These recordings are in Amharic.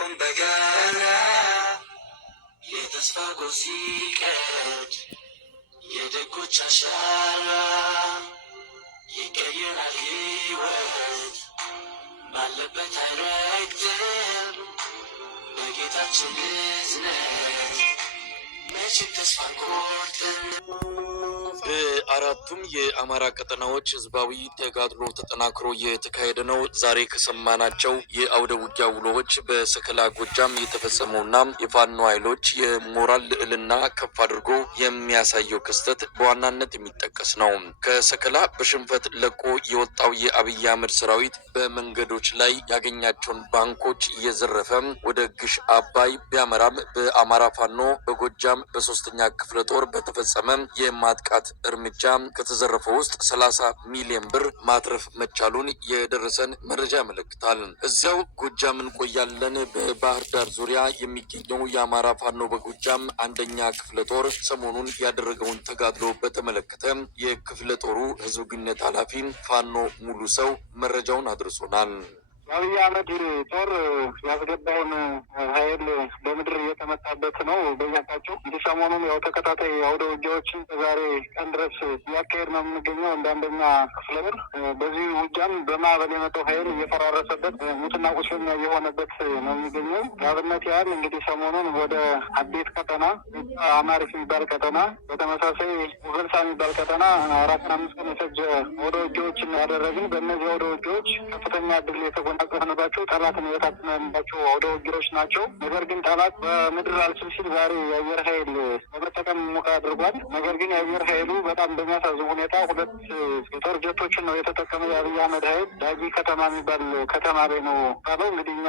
ስንቆም በጋራ የተስፋ ጎህ ሲቀድ የደጎች አሻራ ይቀየራል ሕይወት ባለበት አይረግጥም በጌታችን እዝነት መቼም ተስፋ አንቆርጥም። በአራቱም የአማራ ቀጠናዎች ህዝባዊ ተጋድሎ ተጠናክሮ የተካሄደ ነው። ዛሬ ከሰማናቸው የአውደ ውጊያ ውሎዎች በሰከላ ጎጃም የተፈጸመውና የፋኖ ኃይሎች የሞራል ልዕልና ከፍ አድርጎ የሚያሳየው ክስተት በዋናነት የሚጠቀስ ነው። ከሰከላ በሽንፈት ለቆ የወጣው የአብይ አህመድ ሰራዊት በመንገዶች ላይ ያገኛቸውን ባንኮች እየዘረፈ ወደ ግሽ አባይ ቢያመራም በአማራ ፋኖ በጎጃም በሶስተኛ ክፍለ ጦር በተፈጸመ የማጥቃት እርምጃ ከተዘረፈው ውስጥ 30 ሚሊዮን ብር ማትረፍ መቻሉን የደረሰን መረጃ ያመለክታል። እዚያው ጎጃም እንቆያለን። በባህር ዳር ዙሪያ የሚገኘው የአማራ ፋኖ በጎጃም አንደኛ ክፍለ ጦር ሰሞኑን ያደረገውን ተጋድሎ በተመለከተ የክፍለ ጦሩ ህዝብ ግንኙነት ኃላፊ ፋኖ ሙሉ ሰው መረጃውን አድርሶናል። አብይ አህመድ ጦር ያስገባውን ኃይል በምድር እየተመታበት ነው። በያካቸው እንዲህ ሰሞኑን ያው ተከታታይ አውደ ውጊያዎችን ዛሬ ቀን ድረስ እያካሄድ ነው የምንገኘው። እንደ አንደኛ ክፍለ ጦር በዚህ ውጊያም በማዕበል የመጣው ኃይል እየፈራረሰበት ሙትና ቁስለኛ የሆነበት ነው የሚገኘው። ለአብነት ያህል እንግዲህ ሰሞኑን ወደ አቤት ቀጠና፣ አማሪፍ የሚባል ቀጠና፣ በተመሳሳይ ወገልሳ የሚባል ቀጠና 4-5 ቀን የፈጀ አውደ ውጊያዎችን ያደረግን። በእነዚህ አውደ ውጊያዎች ከፍተኛ ድል የተጎናጸፍንባቸው ጠላትን የታጠቅንባቸው አውደ ውጊያዎች ናቸው። ነገር ግን ጠላት በምድር አልችል ሲል ዛሬ የአየር ኃይል ለመጠቀም ሙከራ አድርጓል። ነገር ግን የአየር ኃይሉ በጣም በሚያሳዝን ሁኔታ 2 የጦር ጀቶችን ነው የተጠቀመ። የአብይ አህመድ ኃይል ዳጊ ከተማ የሚባል ከተማ ላይ ነው ካለው። እንግዲህ እኛ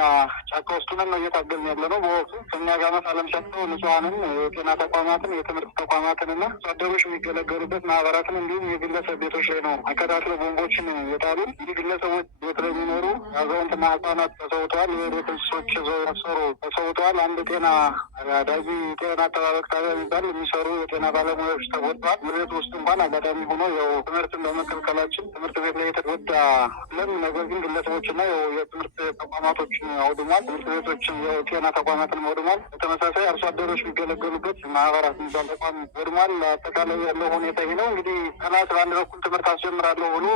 ጫካ ውስጥ ነው እየታገልን ያለ ነው። በወቅቱ ከእኛ ጋር መሳለም ሰጥተው ንጹሐንን የጤና ተቋማትን፣ የትምህርት ተቋማትንና ወታደሮች የሚገለገሉበት ማህበራትን እንዲሁም የግለሰብ ቤቶች ላይ ነው አከታትለው ቦምቦችን የጣሉ። እንዲህ ግለሰቦች ቤት ላይ የሚኖሩ አዛውንትና ህጻናት ተሰውተዋል። የቤት እንስሶች ይዘው ያሰሩ ተሰውተዋል። አንድ ጤና ዳጊ ጤና አጠባበቅ ጣቢያ የሚባል የሚሰሩ የጤና ባለሙያዎች ተጎድተዋል። በቤት ውስጥ እንኳን አጋጣሚ ሆኖ ያው ትምህርትን በመከልከላችን ትምህርት ቤት ላይ የተጎዳ ለም፣ ነገር ግን ግለሰቦችና የትምህርት ተቋማቶችን አውድሟል። ትምህርት ቤቶችን የጤና ተቋማትን አውድሟል። በተመሳሳይ አርሶ አደሮች የሚገለገሉበት ማህበራት የሚባል ተቋም ወድሟል። አጠቃላይ ያለው ሁኔታ ይህ ነው። እንግዲህ ጠላት በአንድ በኩል ትምህርት አስጀምራለሁ ብሎ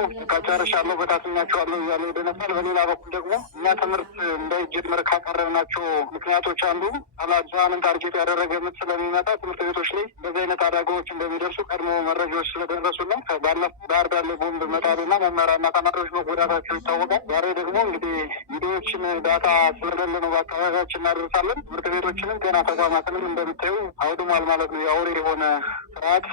ጨርሻለሁ በታትኛቸዋለሁ እያለ ይደነሳል። በሌላ በኩል ደግሞ እኛ ትምህርት እንዳይጀመር ካቀረብናቸው ምክንያቶች አንዱ ጠላት ዛንን ታርጌት ያደረገ ምት ስለሚመጣ ትምህርት ቤቶች ላይ እንደዚህ አይነት አደጋዎች እንደሚደርሱ ቀድሞ መረጃዎች ስለደረሱና ባለፈው ባህር ዳር ላይ ቦምብ መጣሉና መምህራንና ተማሪዎች መጎዳታቸው ይታወቃል። ዛሬ ደግሞ እንግዲህ ቪዲዮዎችን ዳታ ስለሌለ ነው በአካባቢያችን እናደርሳለን። ትምህርት ቤቶችንም ጤና ተቋማትንም እንደምታዩ አውድሟል ማለት ነው። የአውሬ የሆነ ስርዓት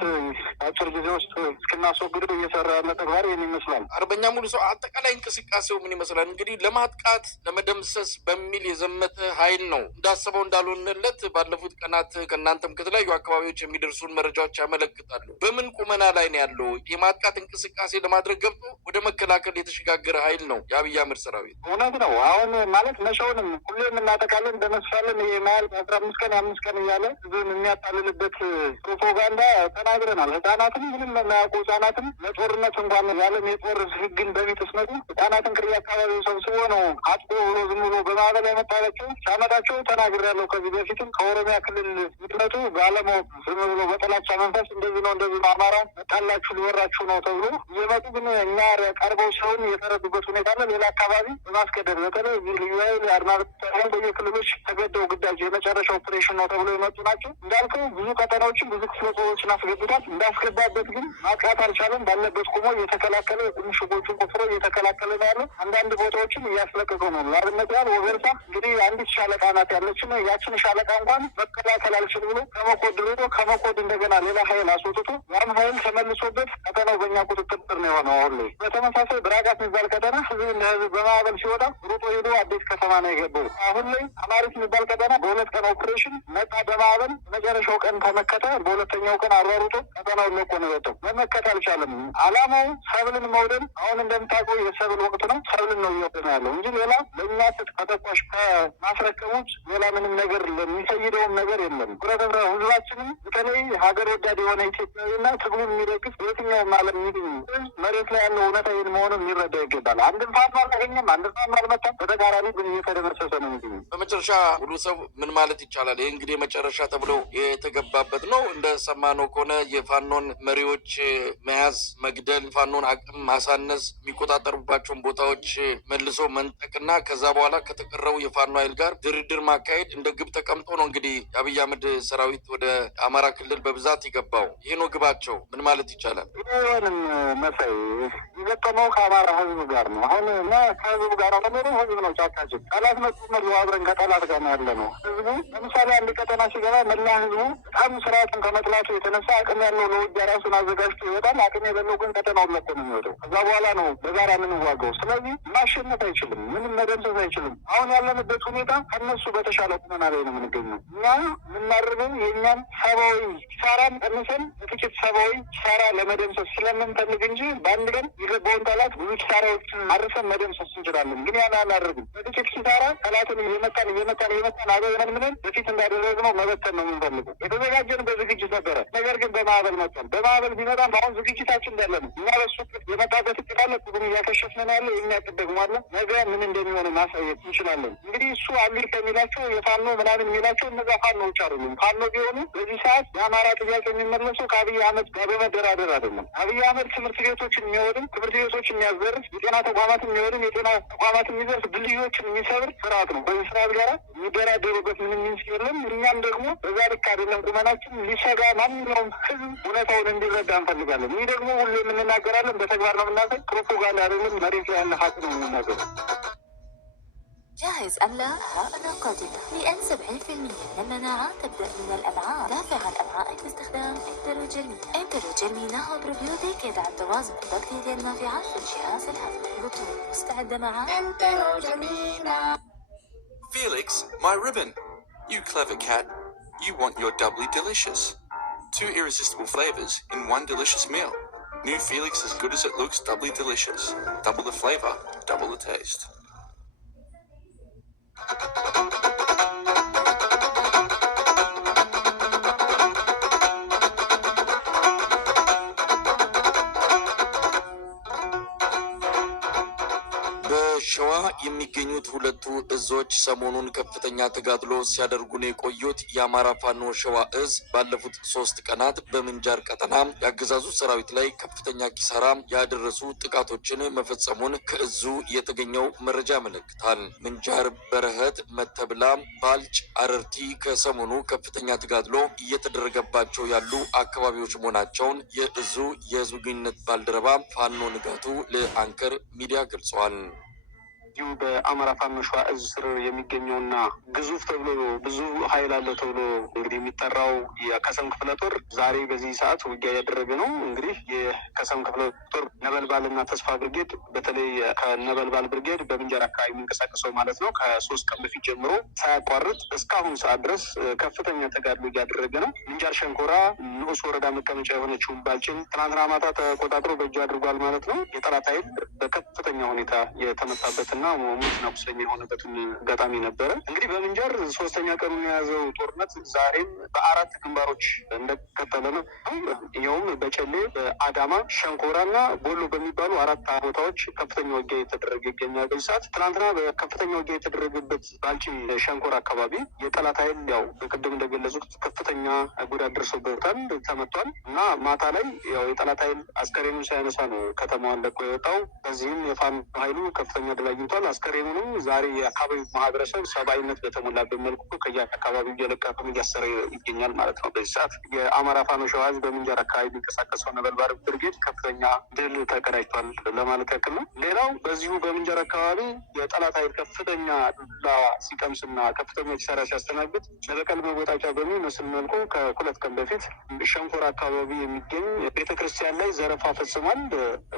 አጭር ጊዜ ውስጥ እስክናስወግድ እየሰራ ያለ ተግባር ይህን ይመስላል። አርበኛ ሙሉ ሰው አጠቃላይ እንቅስቃሴው ምን ይመስላል? እንግዲህ ለማጥቃት ለመደምሰስ በሚል የዘመተ ኃይል ነው። እንዳሰበው እንዳልሆነለት ባለፉት ቀናት ከእናንተም ከተለያዩ አካባቢዎች የሚደርሱን መረጃዎች ያመለክታሉ። በምን ቁመና ላይ ነው ያለው? የማጥቃት እንቅስቃሴ ለማድረግ ገብቶ ወደ መከላከል የተሸጋገረ ኃይል ነው የአብይ አህመድ ሰራዊት። እውነት ነው። አሁን ማለት መቼውንም ሁሌም እናጠቃለን እንደመስፋለን የማያል 15 ቀን 5 ቀን እያለ ህዝብን የሚያጣልልበት ፕሮፓጋንዳ ተናግረናል። ህጻናትም ምንም የማያውቁ ህጻናትም ለጦርነት እንኳን ያለም የጦር ህግን በሚጥስ መልኩ ህጻናትን ክርያ አካባቢው ሰብስቦ ነው አጥቆ ብሎ ዝም ብሎ በማዕበል ያመጣላቸው ሲያመጣቸው ተናግሬያለሁ። ከዚህ በፊትም ከኦሮሚያ ክልል ምክንያቱ ባለማወቅ ዝም ብሎ በጠላቻ መንፈስ እንደዚህ ነው አማራው መጣላችሁ ሊወራችሁ ነው ተብሎ እየመጡ ግን እኛ ቀርበው ሰውን የተረዱበት ሁኔታ አለ። ሌላ አካባቢ በማስገደድ በተለይ ልዩ ኃይል አድማ ብተና በየክልሎች ተገደው ግዳጅ የመጨረሻ ኦፕሬሽን ነው ተብሎ የመጡ ናቸው። እንዳልከው ብዙ ቀጠናዎችን ብዙ ክፍለ ጦሮችን አስገብቷል። እንዳስገባበት ግን ማጥቃት አልቻለም። ባለበት ቆሞ እየተከላከለ ምሽጎቹን ቆፍሮ እየተከላከለ ነው ያለው። አንዳንድ ቦታዎችን እያስለቀቀው ነው። ለአብነት ያህል ወገርሳ እንግዲህ አንዲት ሻለቃ ናት ያለችን። ያችን ሻለቃ እንኳን መከላከል አልችል ብሎ ከመኮድ ርጦ ከመኮድ እንደገና ሌላ ኃይል አስወጥቶ ያን ኃይል ተመልሶበት ቀጠናው በእኛ ቁጥጥር ስር ነው የሆነው። አሁን ላይ በተመሳሳይ ብራቃት የሚባል ቀጠና ህዝብ እንደ ህዝብ በማዕበል ሲወጣ ሩጦ ሄዶ አዲስ ከተማ ነው የገባው። አሁን ላይ አማሪት የሚባል ቀጠና በ2 ቀን ኦፕሬሽን መጣ በማዕበል መጨረሻው ቀን ተመከተ። በሁለተኛው ቀን አሯሩጦ ቀጠናውን ለቆ ነው የወጣው። መመከት አልቻለም። አላማው ሰብልን መውደድ። አሁን እንደምታውቀው የሰብል ወቅት ነው። ሰብልን ነው እየወደነ ያለው እንጂ ሌላ ለእኛ ከተኳሽ ከማስረከቦች ሌላ ምንም ነገር የሚፈይደውም ነገር የለም። ኩረተብረ ህዝባችንም በተለይ ሀገር ወዳድ የሆነ ኢትዮጵያዊና ትግሉን የሚደግፍ በየትኛውም ዓለም የሚገኝ መሬት ላይ ያለው እውነታዊን መሆኑን ሊረዳ ይገባል። አንድን ፋኖ አላገኘም፣ አንድን ፋኖ አልመታም አልተመታም። በተቃራኒ ግን እየተደመሰሰ ነው የሚገኘው። በመጨረሻ ሙሉ ሰው ምን ማለት ይቻላል? ይህ እንግዲህ መጨረሻ ተብሎ የተገባበት ነው። እንደሰማነው ከሆነ የፋኖን መሪዎች መያዝ፣ መግደል፣ ፋኖን አቅም ማሳነስ፣ የሚቆጣጠሩባቸውን ቦታዎች መልሶ መንጠቅና ከዛ በኋላ ከተቀረው የፋኖ ኃይል ጋር ድርድር ማካሄድ እንደ ግብ ተቀምጦ ነው እንግዲህ የአብይ አህመድ ሰራዊት ወደ አማራ ክልል በብዛት ይገባው። ይህ ነው ግባቸው። ምን ማለት ይቻላል? ይህንም መሳይ የገጠመው ከአማራ ህዝብ ጋር ነው። አሁን እና ከህዝቡ ጋር ለመሩ ህዝብ ነው ጫካችን ጠላት መጡ መሉ አብረን ከጠላት ጋር ያለ ነው። ህዝቡ ለምሳሌ አንድ ቀጠና ሲገባ መላ ህዝቡ በጣም ስርዓቱን ከመጥላቱ የተነሳ አቅም ያለው ለውጊያ ራሱን አዘጋጅቶ ይወጣል። አቅም የሌለው ግን ቀጠናውን ለቆ ነው የሚወጣው። ከዛ በኋላ ነው በጋራ የምንዋጋው። ስለዚህ ማሸነፍ አይችልም፣ ምንም መደምሰስ አይችልም። አሁን ያለንበት ሁኔታ ከነሱ በተሻለ ቁመና ላይ ነው የምንገኘው። እኛ የምናደርገው የእኛን ሰብአዊ ኪሳራን ቀንሰን በጥቂት ሰብአዊ ኪሳራ ለመደምሰስ ስለምንፈልግ እንጂ በአንድ ቀን የገባውን ጠላት ብዙ ኪሳራዎችን አድርሰን መደምሰስ እንችላለን። ግን ያን አናደርግም። በጥቂት ኪሳራ ጠላትን እየመጣን አበበን ምንን በፊት እንዳደረግነው መበተን ነው የምንፈልገው። የተዘጋጀንበት ዝግጅት ነበረ። ነገር ግን በማዕበል መጥቷል። በማዕበል ቢመጣም አሁን ዝግጅታችን እንዳለ ነው። እኛ በሱ የመጣበት እቅድ አለ። ሁሉም እያከሸፍን ያለ የእኛ እቅድ ደግሞ አለ። ነገ ምን እንደሚሆን ማሳየት እንችላለን። እንግዲህ እሱ አሚር ከሚላቸው የፋኖ ምናምን የሚላቸው እነዛ ፋኖዎች አይደሉም። ፋኖ ቢሆኑ በዚህ ሰዓት የአማራ ጥያቄ የሚመለሰው ከአብይ አህመድ ጋር በመደራደር አይደለም። አብይ አህመድ ትምህርት ቤቶችን የሚወድም፣ ትምህርት ቤቶችን የሚያዘርፍ፣ የጤና ተቋማትን የሚወድም፣ የጤና ተቋማትን የሚዘርፍ፣ ድልድዮችን የሚሰብር ስርዓት ነው። በዚህ ስርዓት ጋር የሚደራደሩበት ምንም ሚንስ የለም። እኛም ደግሞ በዛ ልክ አይደለም ቁመናችን። ሊሰጋ ማንኛውም ህዝብ እውነታውን እንዲረዳ እንፈልጋለን። ይህ ደግሞ ሁሉ የምንናገራለን፣ በተግባር ነው የምናገር። ፕሮፓጋንዳ አይደለም፣ መሬት ላይ ያለ ሀቅ ነው የምናገረው። جاهز أم لا؟ أنا قادمة لأن 70% من المناعة تبدأ من الأمعاء. دافع عن أمعائك باستخدام انتروجيلمينا. انتروجيلمينا هو بروبيوتيك يدعم توازن البكتيريا النافعة في الجهاز الهضمي. بطول مستعدة مع انتروجيلمينا. Felix, my ribbon. You clever cat. You want your doubly delicious. 2 irresistible flavors in 1 delicious meal. New Felix, as good as it looks, doubly delicious. Double the flavor, double the taste. በሸዋ የሚገኙት ሁለቱ እዞች ሰሞኑን ከፍተኛ ተጋድሎ ሲያደርጉ ነው የቆዩት። የአማራ ፋኖ ሸዋ እዝ ባለፉት 3 ቀናት በምንጃር ቀጠና የአገዛዙ ሰራዊት ላይ ከፍተኛ ኪሳራ ያደረሱ ጥቃቶችን መፈጸሙን ከእዙ የተገኘው መረጃ ያመለክታል። ምንጃር፣ በረኸት፣ መተብላ፣ ባልጭ፣ አረርቲ ከሰሞኑ ከፍተኛ ተጋድሎ እየተደረገባቸው ያሉ አካባቢዎች መሆናቸውን የእዙ የህዝብ ግንኙነት ባልደረባ ፋኖ ንጋቱ ለአንከር ሚዲያ ገልጸዋል። እዚሁ በአማራ ፋኖ ሸዋ እዝ ስር የሚገኘውና ግዙፍ ተብሎ ብዙ ኃይል አለው ተብሎ እንግዲህ የሚጠራው የከሰም ክፍለ ጦር ዛሬ በዚህ ሰዓት ውጊያ እያደረገ ነው። እንግዲህ የከሰም ክፍለ ጦር ነበልባልና ተስፋ ብርጌድ በተለይ ከነበልባል ብርጌድ በምንጃር አካባቢ የሚንቀሳቀሰው ማለት ነው ከ3 ቀን በፊት ጀምሮ ሳያቋርጥ እስካሁን ሰዓት ድረስ ከፍተኛ ተጋድሎ እያደረገ ነው። ምንጃር ሸንኮራ ንዑስ ወረዳ መቀመጫ የሆነችውን ባልጭን ትናንትና ማታ ተቆጣጥሮ በእጁ አድርጓል ማለት ነው። የጠላት ኃይል በከፍተኛ ሁኔታ የተመታበትና ሙትና ቁስለኛ የሆነበትን አጋጣሚ ነበረ። እንግዲህ በምንጃር 3ኛ ቀኑን የያዘው ጦርነት ዛሬም በ4 ግንባሮች እንደቀጠለ ነው። ይኸውም በጨሌ፣ በአዳማ፣ ሸንኮራና ቦሎ በሚባሉ 4 ቦታዎች ከፍተኛ ውጊያ የተደረገ ይገኛል። በዚህ ሰዓት ትናንትና በከፍተኛ ውጊያ የተደረገበት ባልጭ ሸንኮራ አካባቢ የጠላት ኃይል ያው በቅድም እንደገለጹት ከፍተኛ ጉዳት ደርሶበታል፣ ተመቷል እና ማታ ላይ ያው የጠላት ኃይል አስከሬኑን ሳያነሳ ነው ከተማዋን ለቆ የወጣው። በዚህም የፋኖ ኃይሉ ከፍተኛ ድል አግኝቷል። አስከሬኑንም ዛሬ የአካባቢው ማህበረሰብ ሰብአዊነት በተሞላበት መልኩ ከየአካባቢው እየለቀቀም እያሰረ ይገኛል ማለት ነው። በዚህ ሰዓት የአማራ ፋኖ ሸዋ ህዝብ በምንጃር አካባቢ የሚንቀሳቀሰው ነበልባል ብርጌድ ከፍተኛ ድል ተቀዳጅቷል ለማለት ያክል ነው። ሌላው በዚሁ በምንጃር አካባቢ የጠላት ኃይል ከፍተኛ ዱላ ሲቀምስና ከፍተኛ ኪሳራ ሲያስተናግድ ለበቀል መወጣጫ በሚመስል መልኩ ከ2 ቀን በፊት ሸንኮራ አካባቢ የሚገኝ ቤተክርስቲያን ላይ ዘረፋ ፈጽሟል።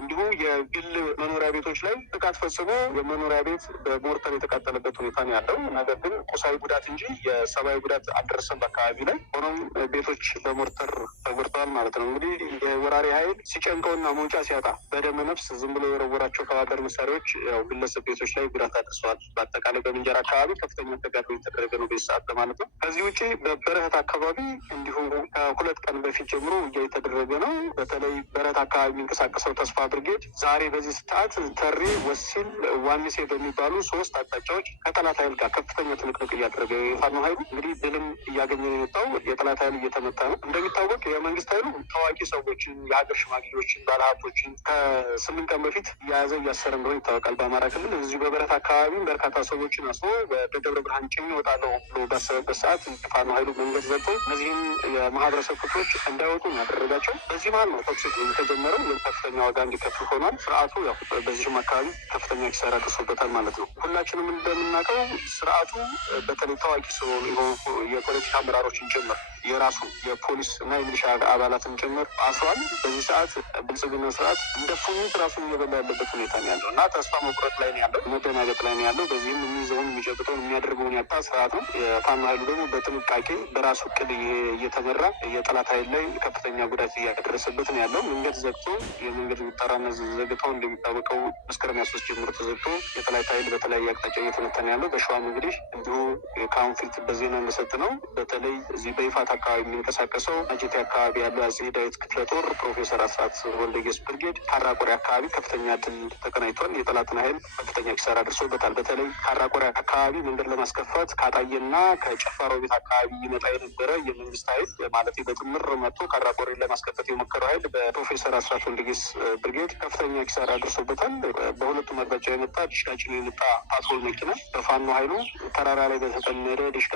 እንዲሁ የግል መኖሪያ ቤቶች ላይ ጥቃት ፈጽሞ የመኖሪያ ቤት በሞርተር የተቃጠለበት ሁኔታ ነው ያለው። ነገር ግን ቁሳዊ ጉዳት እንጂ የሰብአዊ ጉዳት አልደረሰም በአካባቢ ላይ። ሆኖም ቤቶች በሞርተር ተጎድተዋል ማለት ነው። እንግዲህ የወራሪ ኃይል ሲጨንቀውና መውጫ ሲያጣ በደመ ነፍስ ዝም ብሎ የወረወራቸው ከባድ መሳሪያዎች ያው ግለሰብ ቤቶች ላይ ጉዳት አድርሰዋል። በአጠቃላይ በምንጃር አካባቢ ከፍተኛ ተጋድሎ የተደረገ ነው በዚህ ሰዓት ማለት ነው። ከዚህ ውጭ በበረኸት አካባቢ እንዲሁ ከ2 ቀን በፊት ጀምሮ ውጊያ የተደረገ ነው። በተለይ በረኸት አካባቢ የሚንቀሳቀሰው ተስፋ ብርጌድ ዛሬ በዚህ ሰዓት ተሪ፣ ወሲል፣ ዋኒሳ ደሴ በሚባሉ 3 አቅጣጫዎች ከጠላት ኃይል ጋር ከፍተኛ ትንቅንቅ እያደረገ የፋኖ ኃይሉ እንግዲህ ድልም እያገኘ የመጣው የጠላት ኃይል እየተመታ ነው። እንደሚታወቅ የመንግስት ኃይሉ ታዋቂ ሰዎችን፣ የሀገር ሽማግሌዎችን፣ ባለሀብቶችን ከ8 ቀን በፊት እያያዘ እያሰረ እንደሆነ ይታወቃል። በአማራ ክልል እዚሁ በበረት አካባቢም በርካታ ሰዎችን አስሮ በደብረ ብርሃን ጭኝ እወጣለሁ ብሎ ባሰበበት ሰዓት ፋኖ ኃይሉ መንገድ ዘግቶ እነዚህም የማህበረሰብ ክፍሎች እንዳይወጡ ያደረጋቸው። በዚህ መሀል ነው ተኩስ የተጀመረው። ከፍተኛ ዋጋ እንዲከፍል ሆኗል። ስርዓቱ ያው በዚህም አካባቢ ከፍተኛ ኪሳራ ደርሶበታል ማለት ነው። ሁላችንም እንደምናውቀው ስርዓቱ በተለይ ታዋቂ ስለሆኑ የሆኑ የፖለቲካ አመራሮችን ጭምር የራሱ የፖሊስ እና የሚሊሻ አባላትን ጭምር አስሯል። በዚህ ሰዓት ብልጽግና ስርዓት እንደ ፉኝት ራሱን እየበላ ያለበት ሁኔታ ነው ያለው እና ተስፋ መቁረጥ ላይ ነው ያለው፣ መደናገጥ ላይ ነው ያለው። በዚህም የሚይዘውን የሚጨብጠውን የሚያደርገውን ያጣ ስርዓት ነው። የፋኖ ኃይሉ ደግሞ በጥንቃቄ በራሱ እቅድ እየተመራ የጠላት ኃይል ላይ ከፍተኛ ጉዳት እያደረሰበት ነው ያለው። መንገድ ዘግቶ የመንገድ ምጣራና ዘግተው እንደሚታወቀው መስከረም 23 ጀምሮ ተዘግቶ የጠላት ኃይል በተለያየ አቅጣጫ እየተመታ ነው ያለው። በሸዋም እንግዲህ እንዲሁ ከአሁን ፊት በዜና እንደሰጥ ነው በተለይ እዚህ በይፋት አካባቢ የሚንቀሳቀሰው አጀቴ አካባቢ ያለው አጼ ዳዊት ክፍለ ጦር ፕሮፌሰር አስራት ወልደየስ ብርጌድ ካራቆሬ አካባቢ ከፍተኛ ድል ተቀናጅቷል። የጠላትን ኃይል ከፍተኛ ኪሳራ ደርሶበታል። በተለይ ካራቆሬ አካባቢ መንገድ ለማስከፈት ከአጣዬና ከጨፋሮ ቤት አካባቢ ይመጣ የነበረ የመንግስት ኃይል ማለት በጥምር መጥቶ ካራቆሬ ለማስከፈት የሞከረው ኃይል በፕሮፌሰር አስራት ወልደየስ ብርጌድ ከፍተኛ ኪሳራ ደርሶበታል። በሁለቱም አቅጣጫ የመጣ ዲሽቃችን የመጣ ፓትሮል መኪና በፋኖ ኃይሉ ተራራ ላይ በተጠመደ ዲሽቃ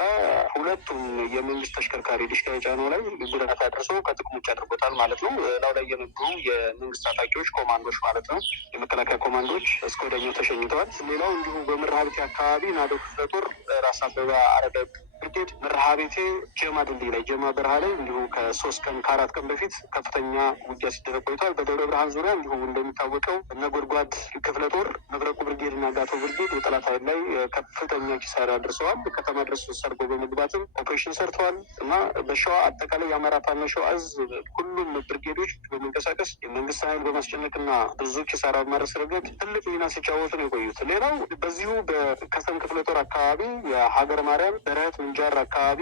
ሁለቱም የመንግስት ተሽከርካሪ ዲሽቃ የጫነው ላይ ጉዳት አድርሶ ከጥቅም ውጭ አድርጎታል ማለት ነው። ላው ላይ የነበሩ የመንግስት ታጣቂዎች ኮማንዶች ማለት ነው የመከላከያ ኮማንዶች እስከ ወዲያኛው ተሸኝተዋል። ሌላው እንዲሁ በመርሃቤቴ አካባቢ ናዶ ክፍለ ጦር ራስ አበባ አረጋ ብርጌድ መርሃቤቴ ጀማ ድልድይ ላይ ጀማ በረሃ ላይ እንዲሁ ከ4 ቀን በፊት ከፍተኛ ውጊያ ሲደረግ ቆይቷል። በደብረ ብርሃን ዙሪያ እንዲሁ እንደሚታወቀው ነጎድጓድ ክፍለ ጦር መብረቁ ብርጌድ እና ጋቶ ብርጌድ የጠላት ኃይል ላይ ከፍተኛ ኪሳራ አድርሰዋል። ከተማ ድረስ ሰርጎ በመግባትም ኦፕሬሽን ሰርተዋል እና በሸዋ አጠቃላይ የአማራ ፋኖ ሸዋ እዝ ሁሉም ብርጌዶች በመንቀሳቀስ የመንግስት ኃይል በማስጨነቅና ብዙ ኪሳራ በማድረስ ረገድ ትልቅ ሚና ሲጫወቱ ነው የቆዩት። ሌላው በዚሁ በከሰም ክፍለ ጦር አካባቢ የሀገር ማርያም በረህት ምንጃር አካባቢ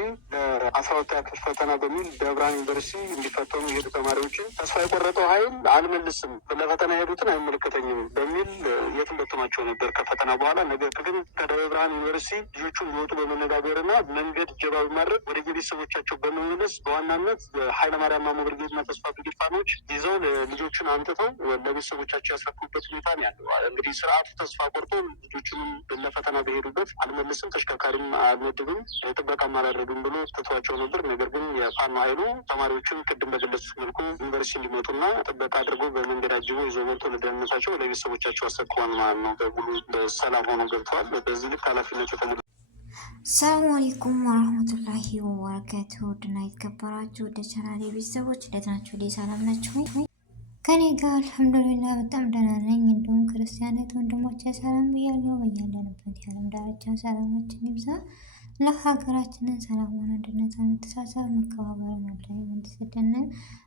ለ12ኛ ክፍል ፈተና በሚል በብርሃን ዩኒቨርሲቲ እንዲፈተኑ የሄዱ ተማሪዎችን ተስፋ የቆረጠው ኃይል አልመልስም፣ ለፈተና የሄዱትን አይመለከተኝም በሚል የት እንደተማቸው ነበር ከፈተና በኋላ። ነገር ግን ከደብረ ብርሃን ዩኒቨርሲቲ ልጆቹ እንዲወጡ በመነጋገርና መንገድ እጀባ በማድረግ ወደ የቤተሰቦቻቸው በመመለስ በዋናነት ኃይለማርያም ማሞ ብርጌድና ተስፋ ብርጌድ ፋኖች ይዘው ልጆቹን አምጥተው ለቤተሰቦቻቸው ያስረክቡበት ሁኔታ ነው ያለው። እንግዲህ ስርዓቱ ተስፋ ቆርጦ ልጆቹንም ለፈተና በሄዱበት አልመልስም፣ ተሽከርካሪም አልመድብም፣ ጥበቃም አላደረግም ብሎ ትቷቸው ነበር። ነገር ግን የፋኖ ኃይሉ ተማሪዎችን ቅድም በገለጹት መልኩ ዩኒቨርሲቲ እንዲመጡና ጥበቃ አድርጎ በመንገድ አጅቦ ይዞ መርቶ ለደህንነታቸው ለቤተሰቦቻቸው አሰክሯል ማለት ነው። በሙሉ በሰላም ሆኖ ገብተዋል። በዚህ ልክ ኃላፊነት የተሞላ ሰላሙ አለይኩም ወረህመቱላሂ ወበረካቱህ። ውድና የተከበራችሁ ወደ ቻናሌ ቤተሰቦች እንዴት ናችሁ? ወደ ሰላም ናችሁ? ከኔ ጋር አልሐምዱሊላህ በጣም ደህና ነኝ። እንዲሁም ክርስቲያናት ወንድሞቼ ሰላም ብያለሁ። በያለንበት የዓለም ዳርቻ ሰላማችን ይብዛ። ለሀገራችንን ሰላሙን፣ አንድነትን፣ መተሳሰብ፣ መከባበርን ላይ መልስልን፣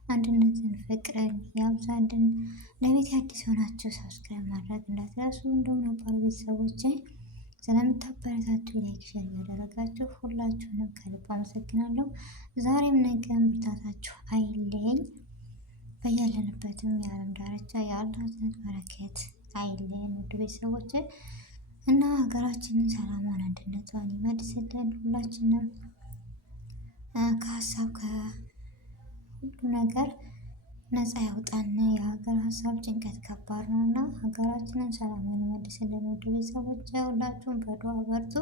አንድነትን፣ ፍቅርን ያብዛልን። ለቤት አዲስ ሆናችሁ ሰብስክራይብ ማድረግ እንዳትረሱ። እንዲሁም ነባሩ ቤተሰቦቼ ስለምታበረታችሁ ላይክ፣ ሼር ያደረጋችሁ ሁላችሁንም ከልብ አመሰግናለሁ። ዛሬም ነገም ብርታታችሁ አይለኝ። በያለንበትም የዓለም ዳርቻ የአላህ በረከት አይለየን። ውድ ቤተሰቦቼ እና ሀገራችንን ሰላሟን አንድነቷን ይመልስልን። ሁላችንም ከሀሳብ ከሁሉ ነገር ነፃ ያውጣን። የሀገር ሀሳብ ጭንቀት ከባድ ነው እና ሀገራችንን ሰላሟን ይመልስልን። ውድ ቤተሰቦች ሁላችሁም በዱዓ በርቱ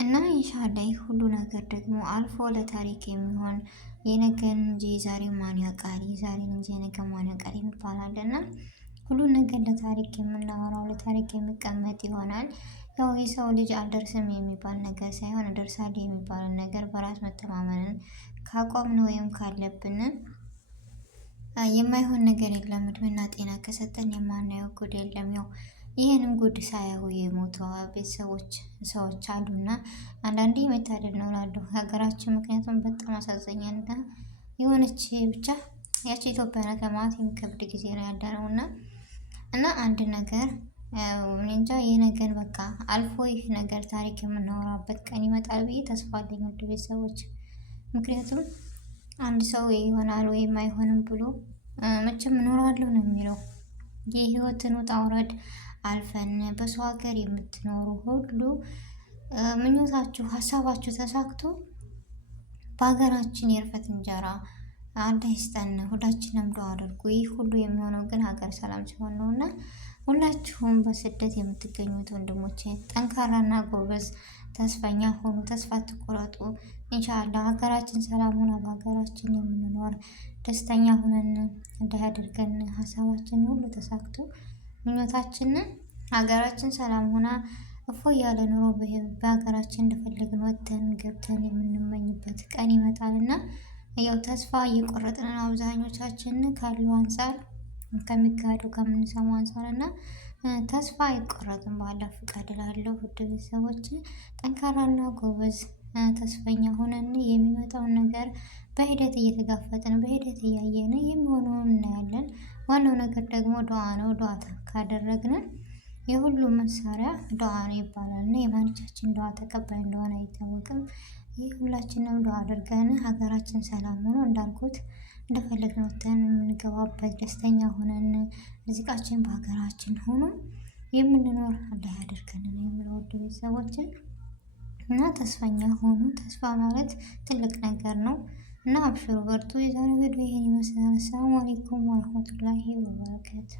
እና ኢንሻአላህ ሁሉ ነገር ደግሞ አልፎ ለታሪክ የሚሆን የነገን እንጂ ዛሬ ማን ያውቃል፣ ዛሬን እንጂ የነገ ማን ያውቃል የሚባል እና ሁሉን ነገር ለታሪክ የምናወራው ለታሪክ የሚቀመጥ ይሆናል። ያው የሰው ልጅ አልደርስም የሚባል ነገር ሳይሆን እደርሳለሁ የሚባልን ነገር በራስ መተማመንን ካቆምን ወይም ካለብን የማይሆን ነገር የለም። እድሜና ጤና ከሰጠን የማናየው ጉድ የለም። ያው ይህንም ጉድ ሳያዩ የሞቱ ቤተሰቦች ሰዎች አሉና አንዳንዴ መታደል ነው እላለሁ ሀገራችን። ምክንያቱም በጣም አሳዘኛልና የሆነች ብቻ ያቺ ኢትዮጵያ ናት ለማለት የሚከብድ ጊዜ ነው ያለነው እና አንድ ነገር እንጃ ይህ ነገር በቃ አልፎ ይህ ነገር ታሪክ የምናወራበት ቀን ይመጣል ብዬ ተስፋ አለኝ ውድ ቤተሰቦች። ምክንያቱም አንድ ሰው ይሆናል ወይም አይሆንም ብሎ መቼም እኖራለሁ ነው የሚለው። የህይወትን ውጣ ውረድ አልፈን በሰው ሀገር የምትኖሩ ሁሉ ምኞታችሁ ሀሳባችሁ ተሳክቶ በሀገራችን የእርፈት እንጀራ አላህ ይስጠን። ሁላችንም ዱዓ አድርጉ። ይህ ሁሉ የሚሆነው ግን ሀገር ሰላም ሲሆን ነው እና ሁላችሁም በስደት የምትገኙት ወንድሞቼ ጠንካራና ጎበዝ ተስፈኛ ሆኑ። ተስፋ ትቆረጡ። ኢንሻአላህ ሀገራችን ሰላም ሆና በሀገራችን የምንኖር ደስተኛ ሆነን እንዳያደርገን ሀሳባችን ሁሉ ተሳክቶ ምኞታችንን ሀገራችን ሰላም ሆና እፎ ያለ ኑሮ በሀገራችን እንደፈለግን ወጥተን ገብተን የምንመኝበት ቀን ይመጣልና ያው ተስፋ እየቆረጥን ነው አብዛኞቻችን ካለው አንፃር ከሚካሄደው ከምንሰማው አንፃር እና ተስፋ አይቆረጥም። በአላህ ፍቃድ እላለሁ። ውድ ቤተሰቦች ጠንካራና ጎበዝ ተስፈኛ ሆነን የሚመጣውን ነገር በሂደት እየተጋፈጥን በሂደት እያየን የሚሆነውን እናያለን። ዋናው ነገር ደግሞ ዱዓ ነው። ዱዓ ካደረግን የሁሉም መሳሪያ ዱዓ ነው ይባላል እና የማንቻችን ዱዓ ተቀባይ እንደሆነ አይታወቅም። ይህ ሁላችንም ዱዓ አድርገን ሀገራችን ሰላም ሆኖ እንዳልኩት እንደፈለግን ወጥተን የምንገባበት ደስተኛ ሆነን ርዝቃችን በሀገራችን ሆኖ የምንኖር አላህ ያድርገን ነው የምለው ውድ ቤተሰቦችን እና ተስፈኛ ሆኑ። ተስፋ ማለት ትልቅ ነገር ነው እና አብሽሩ በርቱ። የዛሬው ቪዲዮ ይሄን ይመስላል። ሰላም አለይኩም ወራህመቱላሂ ወበረካቱ።